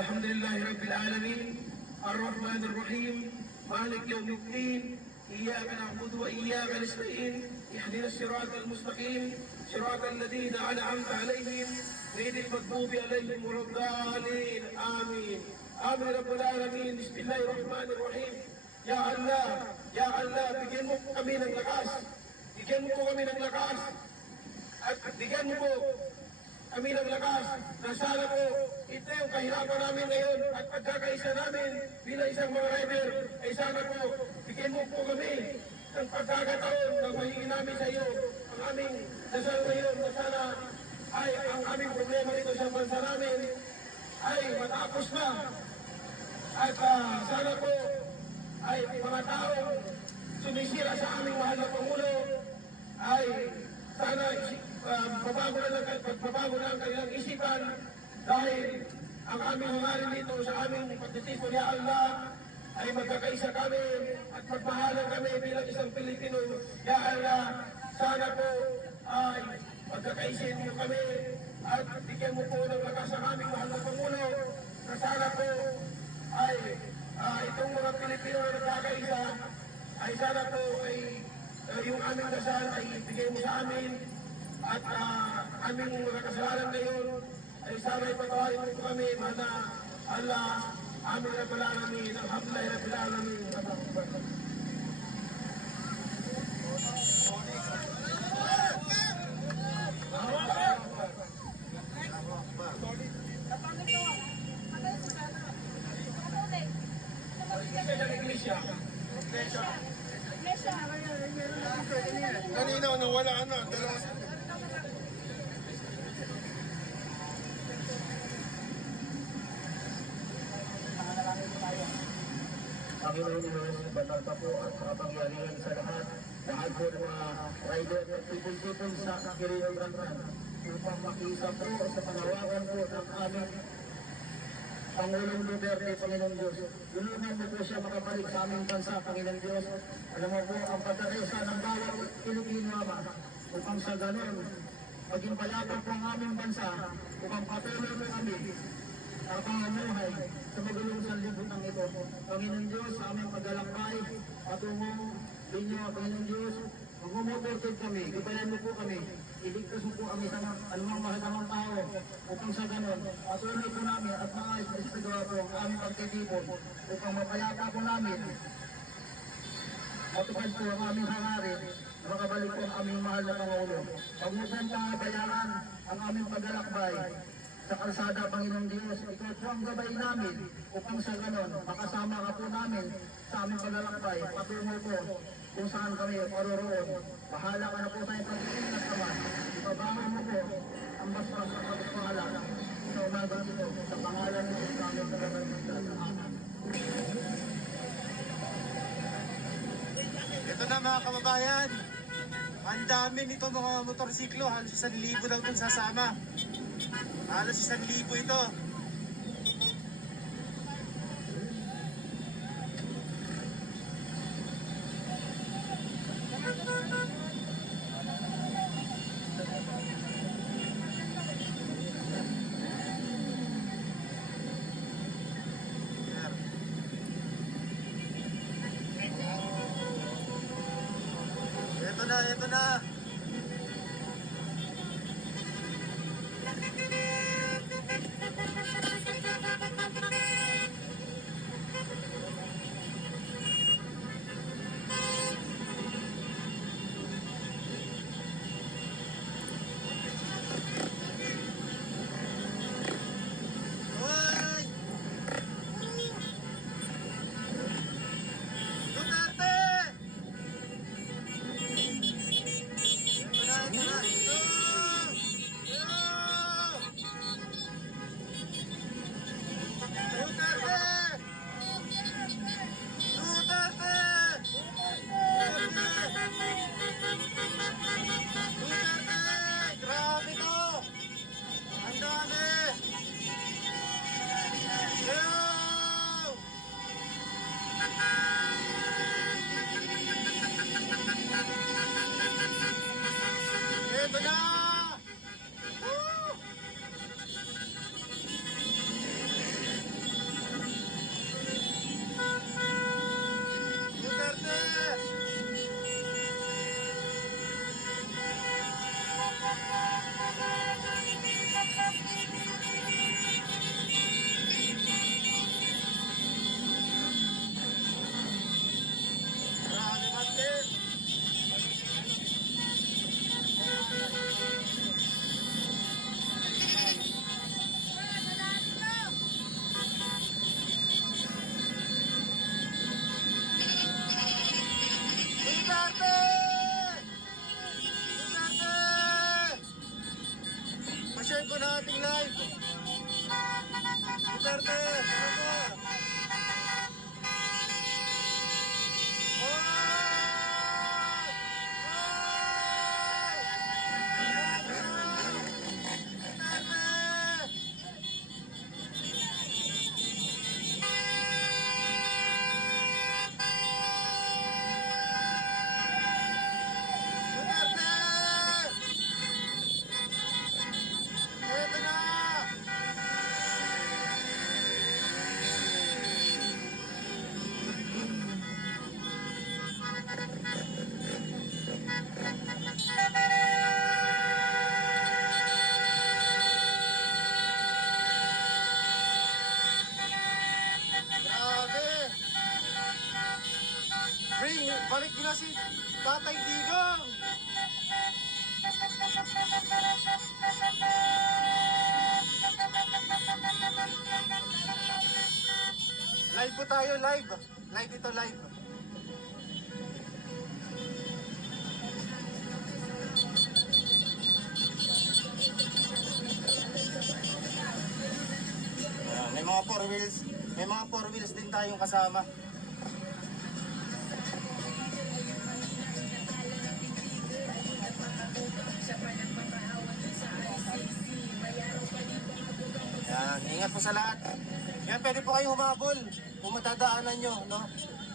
الحمد لله رب العالمين الرحمن الرحيم مالك يوم الدين إياك نعبد وإياك نستعين اهدنا الصراط المستقيم صراط الذين أنعمت عليهم غير المغضوب عليهم ولا الضالين آمين آمين رب العالمين بسم الله الرحمن الرحيم Ya Allah, bigyan mo po kami ng lakas. Bigyan mo po kami ng lakas. At bigyan mo po kami ng lakas na sana po ito yung kahirapan namin ngayon at pagkakaisa namin bilang isang mga rider ay sana po bigyan mo po kami ng pagkakataon na mahingin namin sa iyo ang aming dasal ngayon na sana ay ang aming problema dito sa bansa namin ay matapos na at sana po ay mga taong sumisira sa aming mahal na Pangulo ay sana magbabago na ang kanilang isipan dahil ang aming hangarin dito sa aming pagtitipon ya Allah ay magkakaisa kami at magmahalan kami bilang isang Pilipino ya Allah. Sana po ay magkakaisin mo kami at bigyan mo po ng lakas ang aming mahal na Pangulo na sana po ay itong mga Pilipino na nagkakaisa ay sana po ay yung aming dasal ay ibigay mo sa amin at aming mga kasalanan ngayon ay sana ipatawarin mo po kami mana Allah aming Rabbil Alamin alhamdulillah Rabbil Alamin. Kanina nawala na. Panginoon Diyos, banal ka po at makapangyarihan sa lahat. Lahat po ng mga rider at people sa Quirino Brandan upang makiisa po sa panawagan po ng aming Pangulong Duterte, Panginoon Diyos. Tulungan mo po siya makabalik sa aming bansa, Panginoon Diyos. Alam mo po ang pagkakaisa ng bawat Pilipino Ama upang sa ganon maging payapa po ang aming bansa upang patuloy mo kami ang pangamuhay sa magulong sanlibutan ito. Panginoon Diyos, sa aming paglalakbay patungong ninyo, Panginoon Diyos, mag-umutorted kami, gibayan mo po kami, iligtas mo po kami sa anumang masasamang tao upang sa ganon, patuloy po namin at maayos na isagawa po ang aming pagtitipon upang mapayapa po namin matupad po ang aming hangarin na makabalik po ang aming mahal na Pangulo. Huwag mo pong pabayaan ang aming paglalakbay sa kalsada, Panginoong Diyos. Ikaw po ang gabay namin upang sa ganon, makasama ka po namin sa aming paglalakbay. Patungo po kung saan kami paroroon. Bahala ka na po tayong pag-iingat naman. Ipabaho mo po ang basbas sa pagpahala sa umagang ito sa pangalan mo sa aming paglalakbay. Amen. Ito na mga kababayan. Ang dami nito mga motorsiklo. Halos 1,000 daw itong sasama. Halos 1,000 ito. Ito na. Duterte! Duterte! Ano po? Grabe! Balik nyo na si Tatay Digong! Live po tayo, live! Live ito, live! Ayan, may mga four wheels din tayong kasama. Yan, ingat po sa lahat. Yan, pwede po kayo humabol kung matadaanan nyo, no?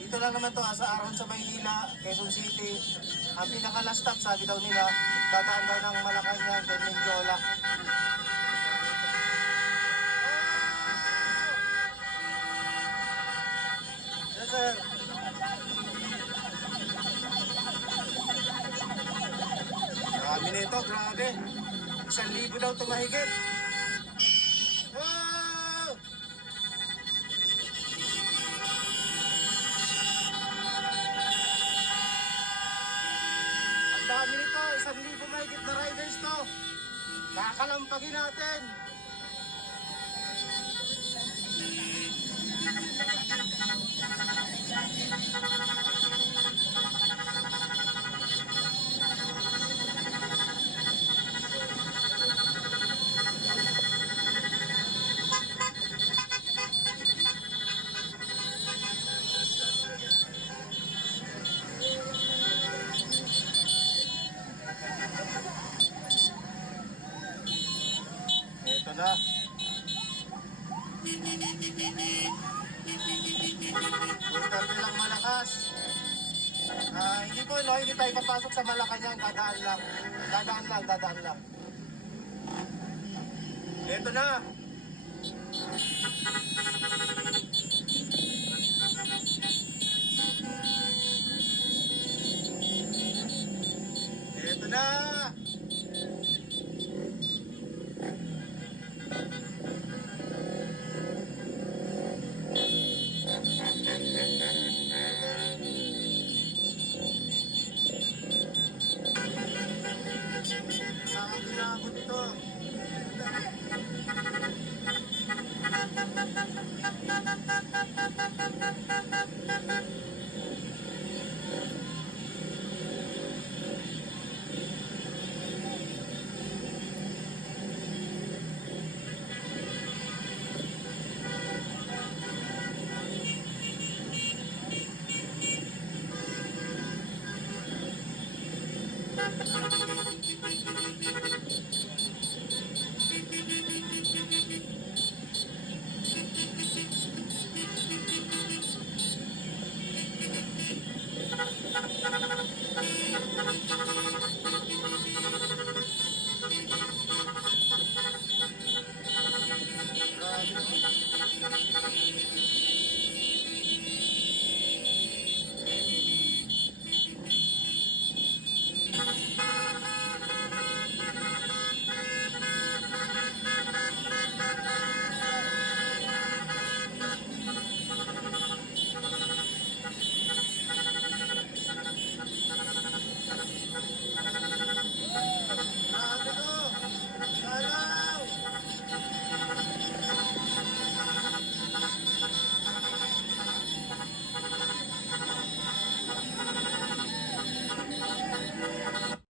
Dito lang naman to, sa Aron sa Maynila, Quezon City. Ang pinaka-last stop, sabi daw nila, dadaan daw ng Malacanang, then Mindiola. Yes, sir. Grabe nito, grabe. 1,000 daw tumahigit. Wow! Ang dami nito, 1,000 mahigit na riders to. Kakalampagin natin. Ito na. Duterte lang malakas. Hindi po, no, hindi tayo papasok sa Malacanang. Dadaan lang. Dadaan lang. Ito na. Ito na. Nakakilabot ito.